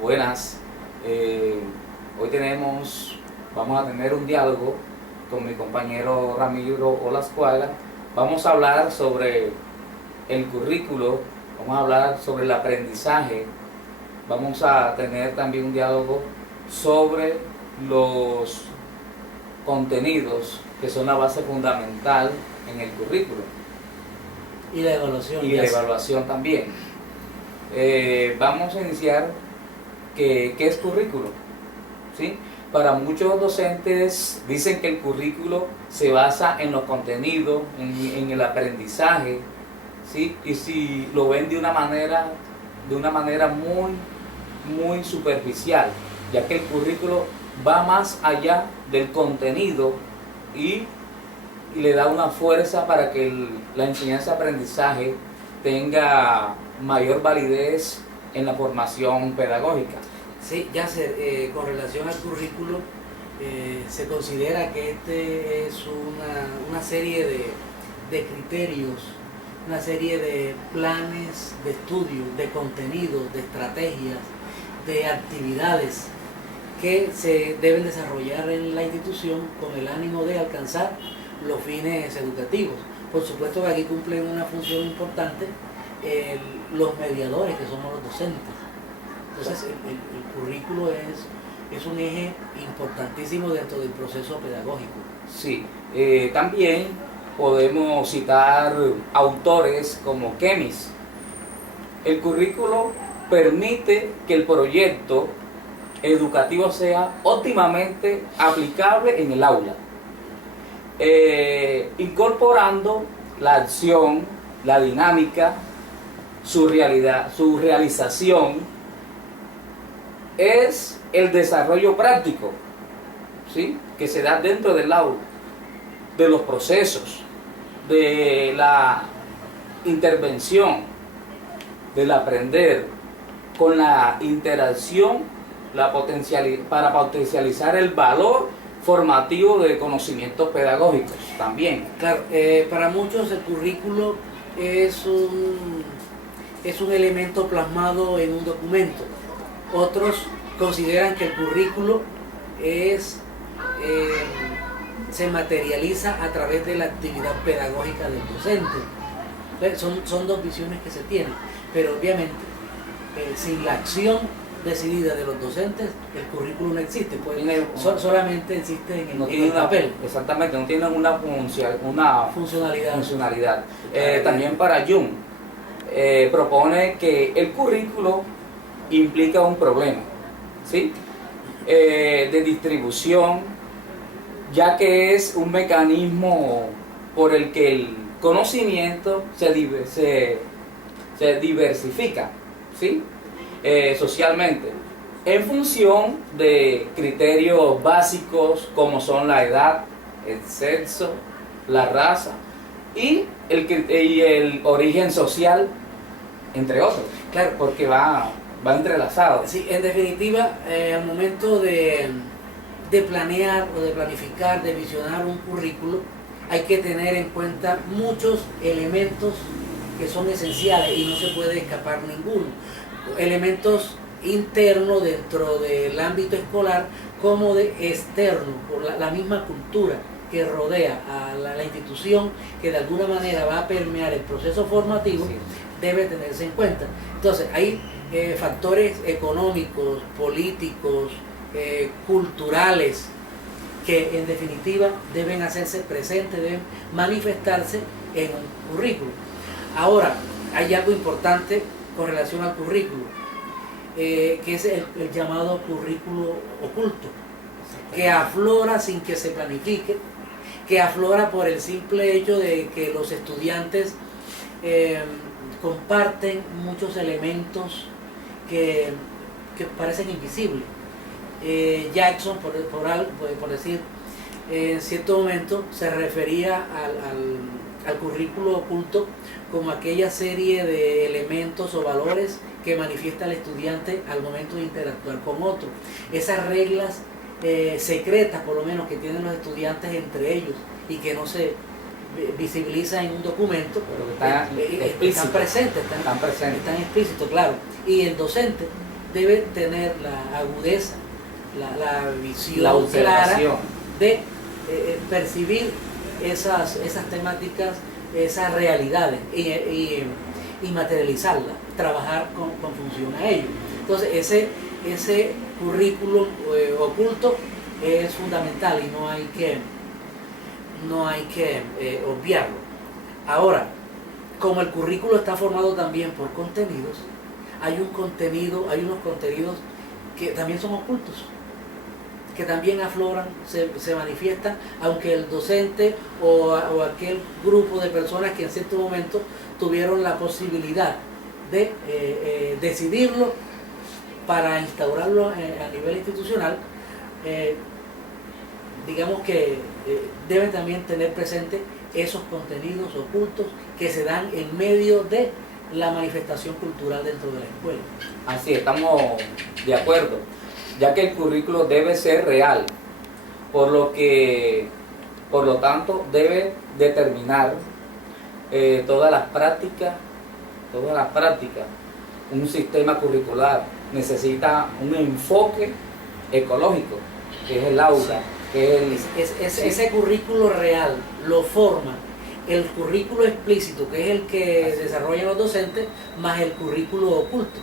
Buenas. Hoy vamos a tener un diálogo con mi compañero Ramiro Olascuaga. Vamos a hablar sobre el currículo, vamos a hablar sobre el aprendizaje, vamos a tener también un diálogo sobre los contenidos que son la base fundamental en el currículo. Y la evaluación. Y la evaluación también. Vamos a iniciar qué es currículo. ¿Sí? Para muchos docentes dicen que el currículo se basa en los contenidos, en el aprendizaje, ¿sí? Y si lo ven de una manera muy superficial, ya que el currículo va más allá del contenido y le da una fuerza para que la enseñanza-aprendizaje tenga mayor validez en la formación pedagógica. Sí, Yasser, con relación al currículo, se considera que este es una serie de criterios, una serie de planes de estudio, de contenidos, de estrategias, de actividades que se deben desarrollar en la institución con el ánimo de alcanzar los fines educativos. Por supuesto que aquí cumplen una función importante los mediadores, que somos los docentes. Entonces el currículo es un eje importantísimo dentro del proceso pedagógico. Sí, también podemos citar autores como Kemis. El currículo permite que el proyecto educativo sea óptimamente aplicable en el aula, incorporando la acción, la dinámica, su realización es el desarrollo práctico, ¿sí? Que se da dentro del aula, de los procesos, de la intervención, del aprender, con la interacción para potencializar el valor formativo de conocimientos pedagógicos también. Claro, para muchos el currículo es un elemento plasmado en un documento. Otros consideran que el currículo se materializa a través de la actividad pedagógica del docente. Son dos visiones que se tienen, pero obviamente sin la acción decidida de los docentes, el currículo no existe, pues solamente existe en el papel. Exactamente, no tiene una funcionalidad. También para Jung propone que el currículo implica un problema, ¿sí? De distribución, ya que es un mecanismo por el que el conocimiento se diversifica, ¿sí? Socialmente, en función de criterios básicos como son la edad, el sexo, la raza y el origen social, entre otros. Claro, porque va entrelazado. Sí, en definitiva, al momento de planear o de planificar, de visionar un currículo, hay que tener en cuenta muchos elementos que son esenciales y no se puede escapar ninguno. Elementos internos dentro del ámbito escolar como de externo, por la misma cultura que rodea a la institución, que de alguna manera va a permear el proceso formativo, sí, debe tenerse en cuenta. Entonces hay factores económicos, políticos, culturales, que en definitiva deben hacerse presentes, deben manifestarse en un currículo. Ahora, hay algo importante con relación al currículo, que es el llamado currículo oculto, que aflora sin que se planifique, que aflora por el simple hecho de que los estudiantes comparten muchos elementos que parecen invisibles. Jackson, por decir, en cierto momento se refería al currículo oculto como aquella serie de elementos o valores que manifiesta el estudiante al momento de interactuar con otro. Esas reglas secretas, por lo menos, que tienen los estudiantes entre ellos y que no se visibilizan en un documento, pero que están presentes, están explícitos, claro. Y el docente debe tener la agudeza, la visión La clara observación. de percibir esas temáticas, esas realidades y materializarlas, trabajar con función a ello. Entonces ese currículum oculto es fundamental y no hay que obviarlo. Ahora, como el currículo está formado también por contenidos, hay unos contenidos que también son ocultos, que también afloran, se manifiestan, aunque el docente o aquel grupo de personas que en cierto momento tuvieron la posibilidad de decidirlo para instaurarlo a nivel institucional, digamos que deben también tener presente esos contenidos ocultos que se dan en medio de la manifestación cultural dentro de la escuela. Así, estamos de acuerdo, ya que el currículo debe ser real, por lo tanto debe determinar todas las prácticas. Un sistema curricular necesita un enfoque ecológico, que es el aula, que es ese currículo real lo forma el currículo explícito, que es el que desarrollan los docentes, más el currículo oculto.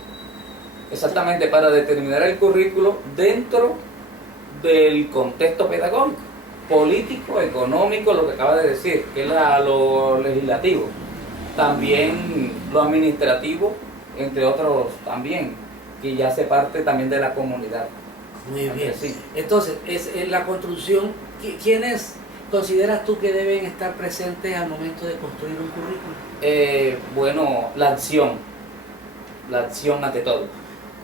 exactamente, para determinar el currículo dentro del contexto pedagógico, político, económico, lo que acaba de decir, que es lo legislativo, también lo administrativo, entre otros también, que ya hace parte también de la comunidad. Muy bien. Sí. Entonces, es la construcción. ¿Quiénes consideras tú que deben estar presentes al momento de construir un currículum? Bueno, la acción ante todo.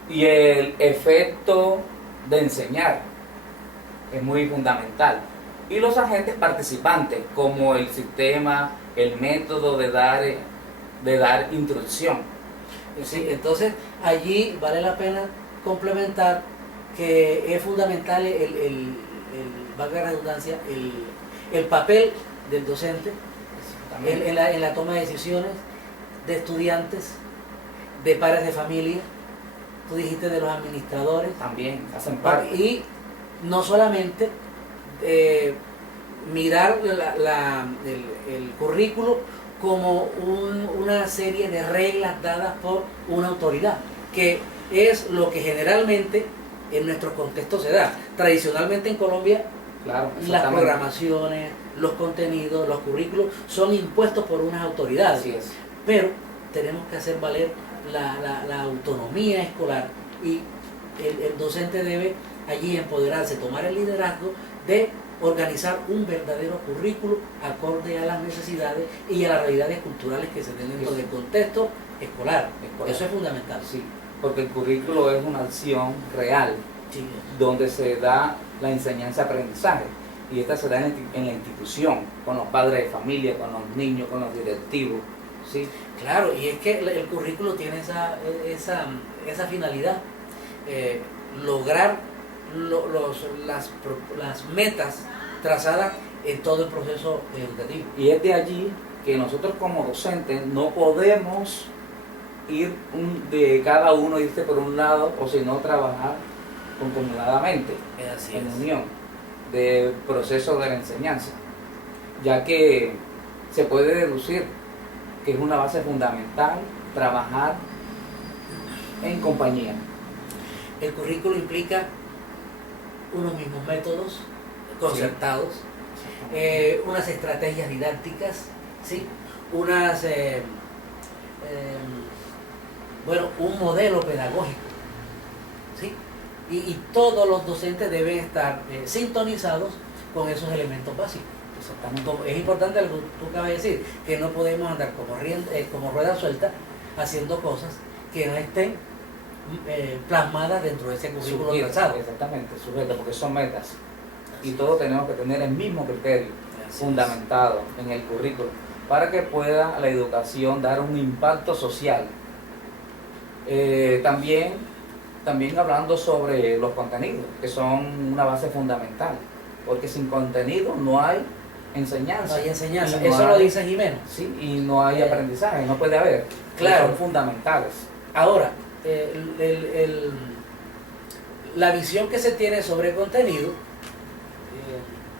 Y el efecto de enseñar es muy fundamental. Y los agentes participantes, como el sistema, el método de dar instrucción. Sí, entonces, allí vale la pena complementar que es fundamental valga la redundancia, el papel del docente en la toma de decisiones, de estudiantes, de padres de familia, tú dijiste de los administradores. También hacen parte. Y no solamente mirar el currículo como una serie de reglas dadas por una autoridad, que es lo que generalmente en nuestro contexto se da. Tradicionalmente en Colombia, claro, las programaciones, los contenidos, los currículos son impuestos por unas autoridades. Así es. Pero tenemos que hacer valer la autonomía escolar y el docente debe allí empoderarse, tomar el liderazgo de organizar un verdadero currículo acorde a las necesidades y a las realidades culturales que se den dentro del contexto escolar. Eso es fundamental. Sí, porque el currículo es una acción real, Sí. donde se da la enseñanza-aprendizaje, y esta se da en la institución, con los padres de familia, con los niños, con los directivos. ¿Sí? Claro, y es que el currículo tiene esa finalidad, lograr las metas trazadas en todo el proceso educativo. Y es de allí que nosotros como docentes no podemos ir de cada uno irse por un lado, o si no trabajar concomitadamente en unión del proceso de la enseñanza, ya que se puede deducir que es una base fundamental trabajar en compañía. El currículo implica unos mismos métodos concertados, sí. Unas estrategias didácticas, ¿sí? Un modelo pedagógico, ¿sí? Y todos los docentes deben estar sintonizados con esos elementos básicos. Es importante lo que tú acabas de decir, que no podemos andar como rueda suelta haciendo cosas que no estén plasmadas dentro de ese currículo trazado. Exactamente, sujeto, porque son metas. Y todos tenemos que tener el mismo criterio fundamentado en el currículo para que pueda la educación dar un impacto social. También hablando sobre los contenidos, que son una base fundamental, porque sin contenido no hay enseñanza. No hay enseñanza, eso lo dice Jimeno. Sí, y no hay aprendizaje, no puede haber. Claro. Son fundamentales. Ahora, la visión que se tiene sobre el contenido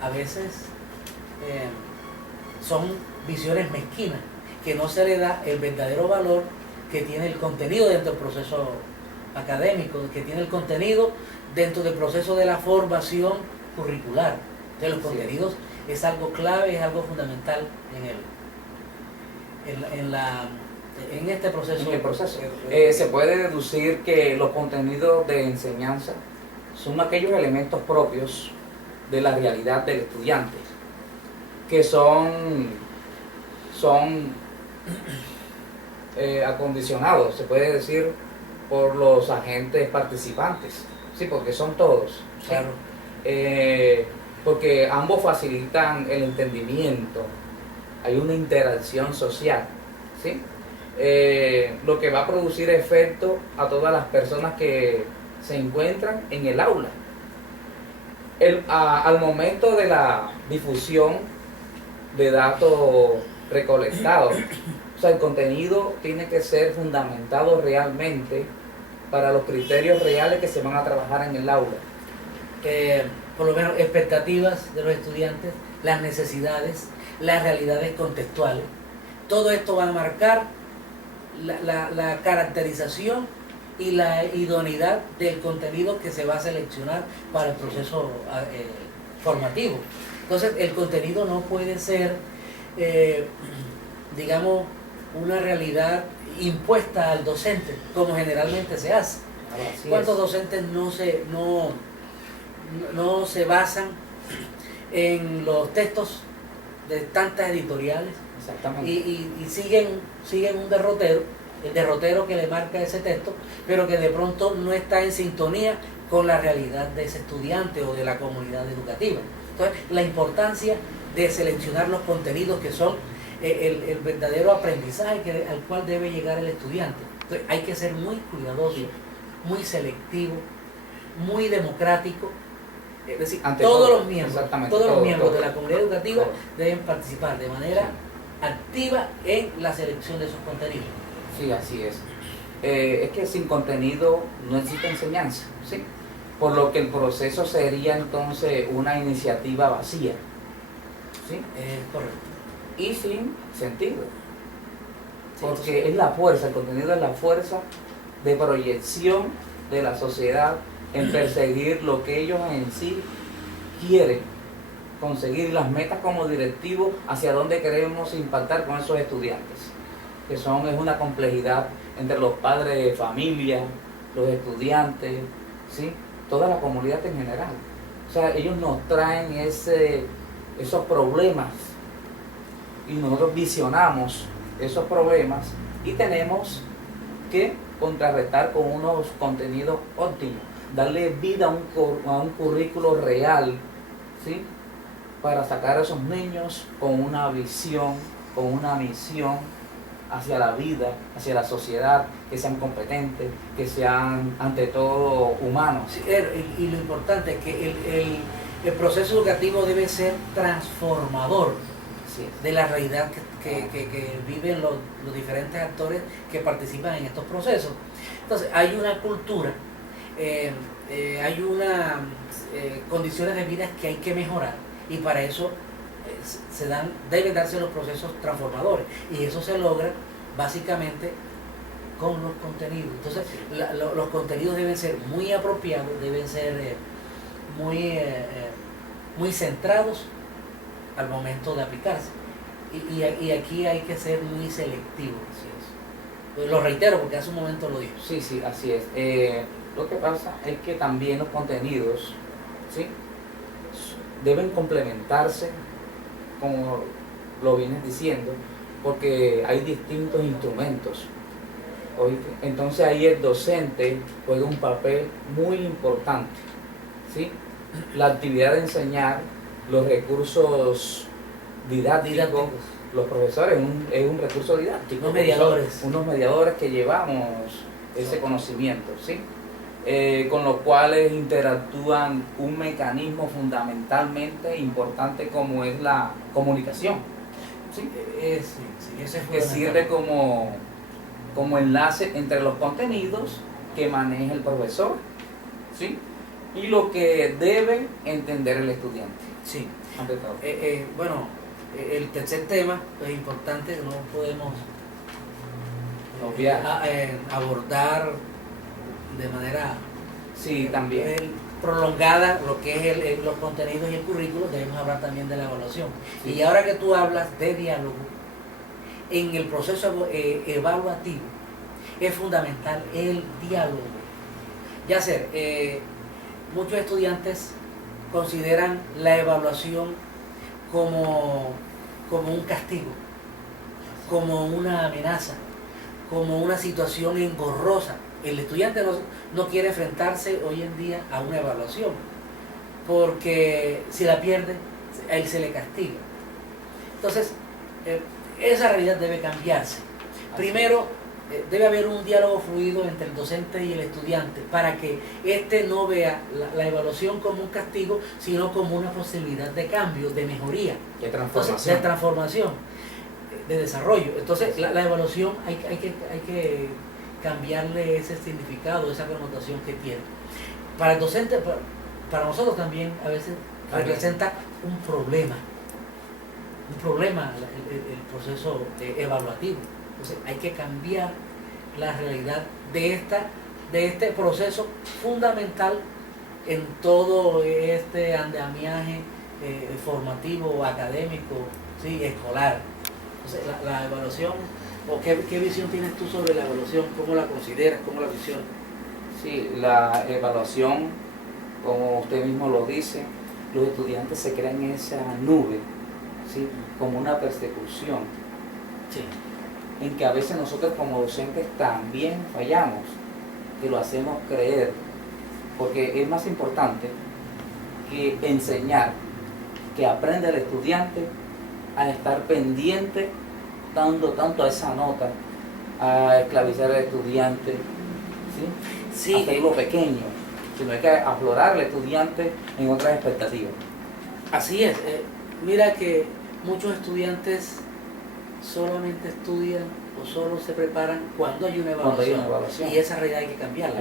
a veces son visiones mezquinas, que no se le da el verdadero valor que tiene el contenido dentro del proceso académico, que tiene el contenido dentro del proceso de la formación curricular. Entonces los contenidos es algo clave, es algo fundamental en este proceso. En el proceso. Se puede deducir que los contenidos de enseñanza son aquellos elementos propios de la realidad del estudiante, que son acondicionados, se puede decir, por los agentes participantes, sí, porque son todos, claro. Porque ambos facilitan el entendimiento, hay una interacción social, ¿sí? Lo que va a producir efecto a todas las personas que se encuentran en el aula. Al momento de la difusión de datos recolectados, o sea, el contenido tiene que ser fundamentado realmente para los criterios reales que se van a trabajar en el aula. Por lo menos expectativas de los estudiantes, las necesidades, las realidades contextuales. Todo esto va a marcar la caracterización y la idoneidad del contenido que se va a seleccionar para el proceso formativo. Entonces, el contenido no puede ser, digamos, una realidad impuesta al docente, como generalmente se hace. ¿Cuántos docentes no se basan en los textos de tantas editoriales? Exactamente. Y siguen un derrotero, el derrotero que le marca ese texto, pero que de pronto no está en sintonía con la realidad de ese estudiante o de la comunidad educativa. Entonces, la importancia de seleccionar los contenidos que son el verdadero aprendizaje al cual debe llegar el estudiante. Entonces, hay que ser muy cuidadoso, muy selectivo, muy democrático. Es decir, todos los miembros de la comunidad educativa deben participar de manera activa en la selección de esos contenidos. Sí, así es. Es que sin contenido no existe enseñanza, ¿sí? Por lo que el proceso sería entonces una iniciativa vacía, ¿sí? Correcto. Y sin sentido. Porque es la fuerza, el contenido es la fuerza de proyección de la sociedad en perseguir lo que ellos en sí quieren conseguir, las metas como directivos hacia dónde queremos impactar con esos estudiantes, que es una complejidad entre los padres de familia, los estudiantes, ¿sí? Toda la comunidad en general. O sea, ellos nos traen esos problemas y nosotros visionamos esos problemas y tenemos que contrarrestar con unos contenidos óptimos, darle vida a un currículo real, ¿sí? Para sacar a esos niños con una visión, con una misión hacia la vida, hacia la sociedad, que sean competentes, que sean ante todo humanos. Sí, y lo importante es que el proceso educativo debe ser transformador de la realidad que viven los diferentes actores que participan en estos procesos. Entonces, hay una cultura, hay unas condiciones de vida que hay que mejorar, y para eso deben darse los procesos transformadores, y eso se logra básicamente con los contenidos. Entonces, los contenidos deben ser muy apropiados, deben ser muy centrados al momento de aplicarse, y aquí hay que ser muy selectivo. Así es. Lo reitero porque hace un momento lo dije. Sí, así es. Lo que pasa es que también los contenidos, ¿sí?, deben complementarse, como lo vienes diciendo, porque hay distintos instrumentos. Entonces ahí el docente juega un papel muy importante, ¿sí? La actividad de enseñar, los recursos didácticos. Los profesores es un recurso didáctico. Unos mediadores que llevamos ese conocimiento, ¿sí? Con los cuales interactúan un mecanismo fundamentalmente importante como es la comunicación, ¿sí? Que sirve como enlace entre los contenidos que maneja el profesor, ¿sí?, y lo que debe entender el estudiante. Sí. Ante todo. Bueno, el tercer tema es importante, que no podemos Obviar. abordar de manera Sí, también. prolongada lo que es los contenidos y el currículo. Debemos hablar también de la evaluación. Sí. Y ahora que tú hablas de diálogo, en el proceso evaluativo es fundamental el diálogo. Ya sé, muchos estudiantes consideran la evaluación como un castigo, como una amenaza, como una situación engorrosa. El estudiante no quiere enfrentarse hoy en día a una evaluación, porque si la pierde, a él se le castiga. Entonces, esa realidad debe cambiarse. Primero, debe haber un diálogo fluido entre el docente y el estudiante para que éste no vea la evaluación como un castigo, sino como una posibilidad de cambio, de mejoría, De transformación. entonces, de transformación, de desarrollo. Entonces, la evaluación hay que cambiarle ese significado, esa connotación que tiene. Para el docente, para nosotros también a veces representa un problema el proceso evaluativo. Entonces hay que cambiar la realidad de este proceso fundamental en todo este andamiaje formativo, académico, ¿sí? Escolar. Entonces la evaluación, ¿o qué visión tienes tú sobre la evaluación? ¿Cómo la consideras? ¿Cómo la visionas? Sí, la evaluación, como usted mismo lo dice, los estudiantes se crean en esa nube, ¿sí? Como una persecución, Sí. en que a veces nosotros como docentes también fallamos, que lo hacemos creer, porque es más importante que enseñar, que aprenda el estudiante a estar pendiente, dando tanto a esa nota, a esclavizar al estudiante, ¿sí? Sí, hacerlo pequeño, sino hay que aflorar al estudiante en otras expectativas. así es. Mira que muchos estudiantes solamente estudian o solo se preparan cuando hay una Cuando hay evaluación. una evaluación. Y esa realidad hay que cambiarla.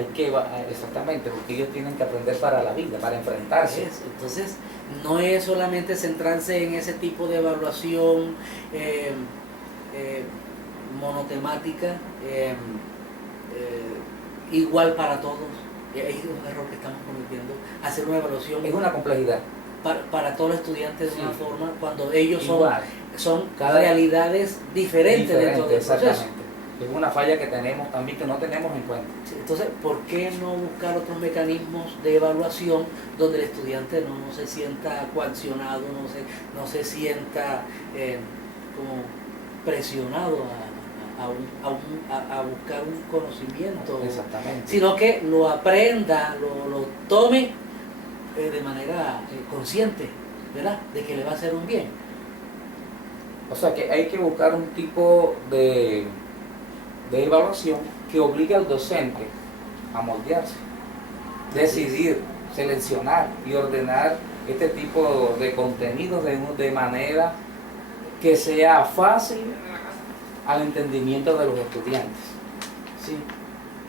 Exactamente, porque ellos tienen que aprender para la vida, para enfrentarse. Entonces, no es solamente centrarse en ese tipo de evaluación monotemática, igual para todos. Ahí es un error que estamos cometiendo. Hacer una evaluación Es una complejidad. para todos los estudiantes de una Sí. forma, cuando ellos Igual. son Cada realidades diferentes dentro del proceso. exactamente. Es una falla que tenemos también, que no tenemos en cuenta. Sí, entonces, ¿por qué no buscar otros mecanismos de evaluación donde el estudiante no se sienta coaccionado, no se sienta como presionado a buscar un conocimiento, Exactamente. sino que lo aprenda, lo tome de manera consciente, ¿verdad? De que le va a hacer un bien. O sea que hay que buscar un tipo de evaluación que obligue al docente a moldearse, decidir, seleccionar y ordenar este tipo de contenidos de manera que sea fácil al entendimiento de los estudiantes, ¿sí?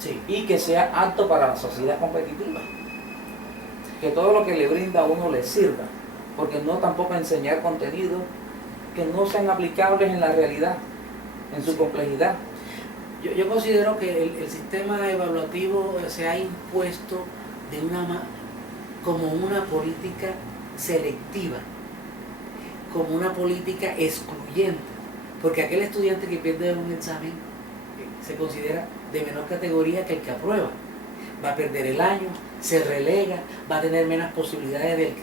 Sí. Y que sea apto para la sociedad competitiva, que todo lo que le brinda a uno le sirva, porque no tampoco enseñar contenidos que no sean aplicables en la realidad, en su complejidad. Yo considero que el sistema evaluativo se ha impuesto como una política selectiva, como una política excluyente, porque aquel estudiante que pierde un examen se considera de menor categoría que el que aprueba. Va a perder el año, se relega, va a tener menos posibilidades del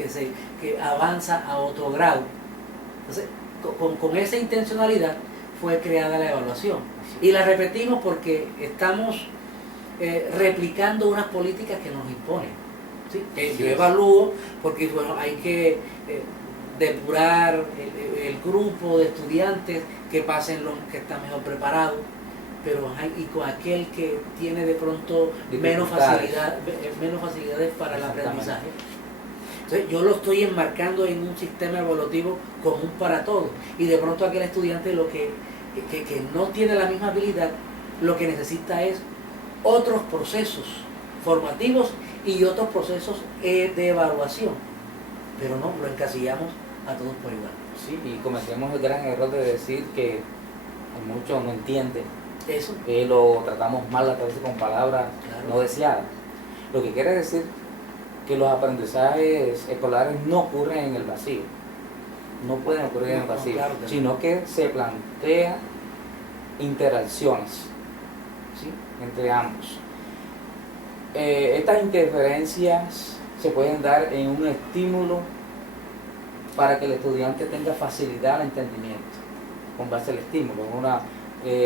que avanza a otro grado. Entonces, con esa intencionalidad fue creada la evaluación. Y la repetimos porque estamos replicando unas políticas que nos imponen. ¿Sí? Yo evalúo porque bueno, hay que depurar el grupo de estudiantes que pasen los que están mejor preparados, pero y con aquel que tiene de pronto menos facilidades para el aprendizaje. Entonces yo lo estoy enmarcando en un sistema evaluativo común para todos, y de pronto aquel estudiante que no tiene la misma habilidad, lo que necesita es otros procesos formativos y otros procesos de evaluación, pero no, lo encasillamos a todos por igual. Sí, y cometemos el gran error de decir que muchos no entienden, Eso, que lo tratamos mal a veces con palabras claro. no deseadas. Lo que quiere decir que los aprendizajes escolares no ocurren en el vacío, no pueden ocurrir en el No, vacío, claro que no. sino que se plantean interacciones, ¿sí?, entre ambos. Estas interferencias se pueden dar en un estímulo para que el estudiante tenga facilidad al entendimiento con base al estímulo,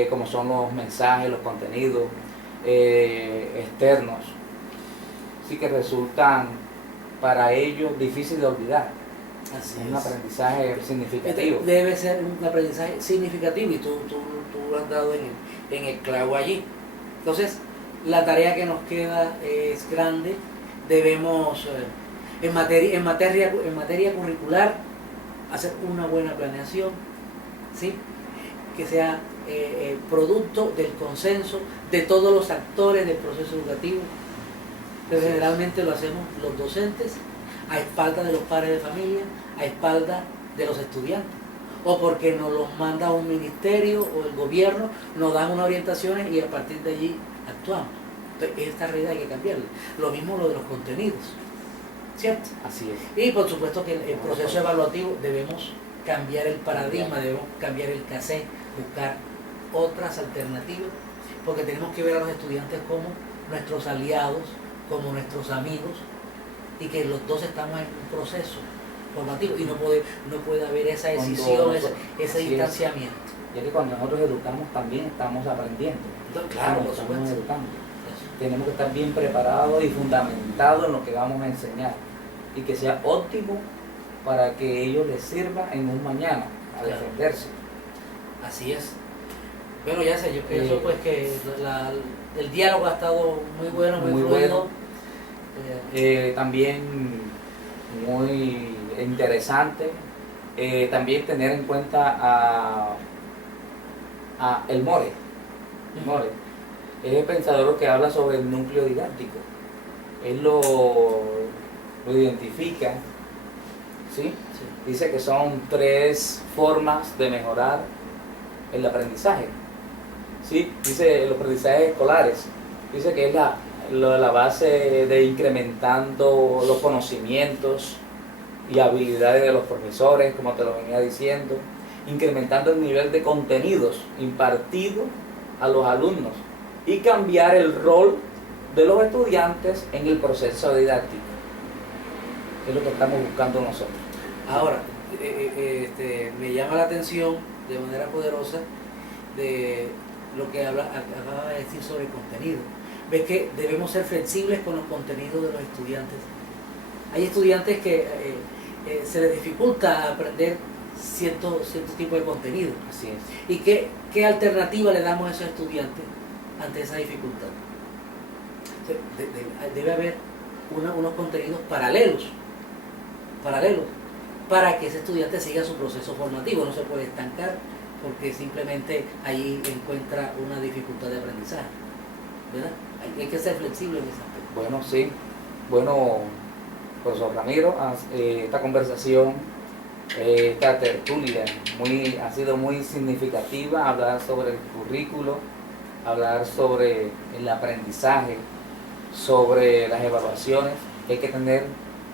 como son los mensajes, los contenidos externos, sí, que resultan para ellos difíciles de olvidar. Así Un es. aprendizaje significativo. Debe ser un aprendizaje significativo y tú lo has dado en el clavo allí. Entonces, la tarea que nos queda es grande. Debemos, en materia curricular, hacer una buena planeación, ¿sí?, que sea producto del consenso de todos los actores del proceso educativo. Pero Sí. generalmente lo hacemos los docentes a espaldas de los padres de familia, a espaldas de los estudiantes, o porque nos los manda un ministerio o el gobierno, nos dan unas orientaciones y a partir de allí actuamos. Entonces, esta realidad hay que cambiarla. Lo mismo lo de los contenidos, ¿cierto? Así es. Y por supuesto que el proceso evaluativo debemos cambiar el paradigma, debemos cambiar el cassette, buscar otras alternativas, porque tenemos que ver a los estudiantes como nuestros aliados, como nuestros amigos, y que los dos estamos en un proceso formativo y no puede haber esa decisión, ese distanciamiento. Ya que cuando nosotros educamos también estamos aprendiendo. Entonces, claro, por estamos supuesto. educando. Eso. Tenemos que estar bien preparados y fundamentados en lo que vamos a enseñar y que sea óptimo para que ellos les sirva en un mañana a Claro. defenderse. Así es. Bueno, ya sé, yo pienso pues que el diálogo ha estado muy bueno, muy fluido. Bueno. También muy interesante. También tener en cuenta a el More. More es el pensador que habla sobre el núcleo didáctico. Él lo identifica, ¿sí? Sí. Dice que son 3 formas de mejorar el aprendizaje, ¿sí? Dice los aprendizajes escolares, dice que es la base de incrementando los conocimientos y habilidades de los profesores, como te lo venía diciendo, incrementando el nivel de contenidos impartidos a los alumnos y cambiar el rol de los estudiantes en el proceso didáctico. Es lo que estamos buscando nosotros. Ahora, me llama la atención de manera poderosa de lo que acaba de decir sobre el contenido. Ves que debemos ser flexibles con los contenidos de los estudiantes. Hay estudiantes que se les dificulta aprender cierto tipo de contenido. Así es. ¿Y qué alternativa le damos a esos estudiantes ante esa dificultad? Debe haber unos contenidos paralelos para que ese estudiante siga su proceso formativo. No se puede estancar porque simplemente ahí encuentra una dificultad de aprendizaje, ¿verdad? Hay que ser flexible en ese aspecto. Bueno, sí. Bueno, profesor Ramiro, esta conversación, esta tertulia ha sido muy significativa. Hablar sobre el currículo, hablar sobre el aprendizaje, sobre las evaluaciones que hay que tener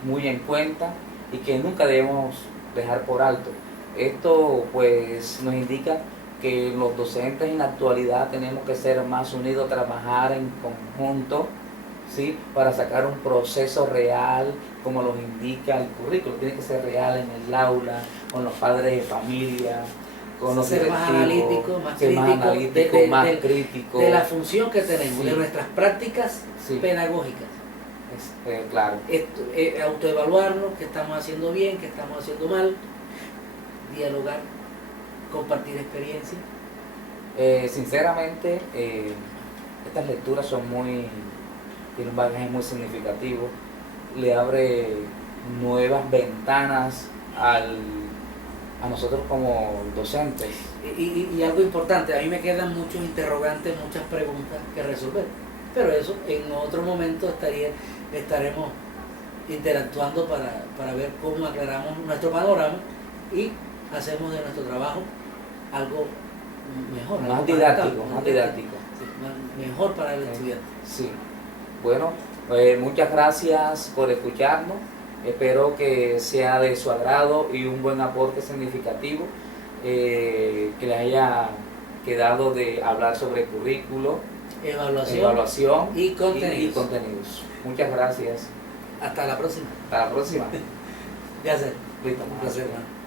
muy en cuenta y que nunca debemos dejar por alto. Esto pues nos indica que los docentes en la actualidad tenemos que ser más unidos, trabajar en conjunto, ¿sí?, para sacar un proceso real como los indica el currículo. Tiene que ser real en el aula, con los padres de familia, con los ser más analítico, más crítico de la función que tenemos, sí, de nuestras prácticas sí, pedagógicas. claro. Autoevaluarnos, qué estamos haciendo bien, qué estamos haciendo mal, dialogar, compartir experiencias. Sinceramente, estas lecturas tienen un bagaje muy significativo, le abre nuevas ventanas a nosotros como docentes. Y algo importante, a mí me quedan muchos interrogantes, muchas preguntas que resolver. pero eso en otro momento estaremos interactuando para ver cómo aclaramos nuestro panorama y hacemos de nuestro trabajo algo mejor. Más algo didáctico, para más didáctico. Sí, mejor para el estudiante. Sí. Bueno, muchas gracias por escucharnos. Espero que sea de su agrado y un buen aporte significativo que les haya quedado de hablar sobre currículo, evaluación y contenidos. y contenidos. Muchas gracias. Hasta la próxima. Hasta la próxima. Gracias. Listo, Un placer, hermano.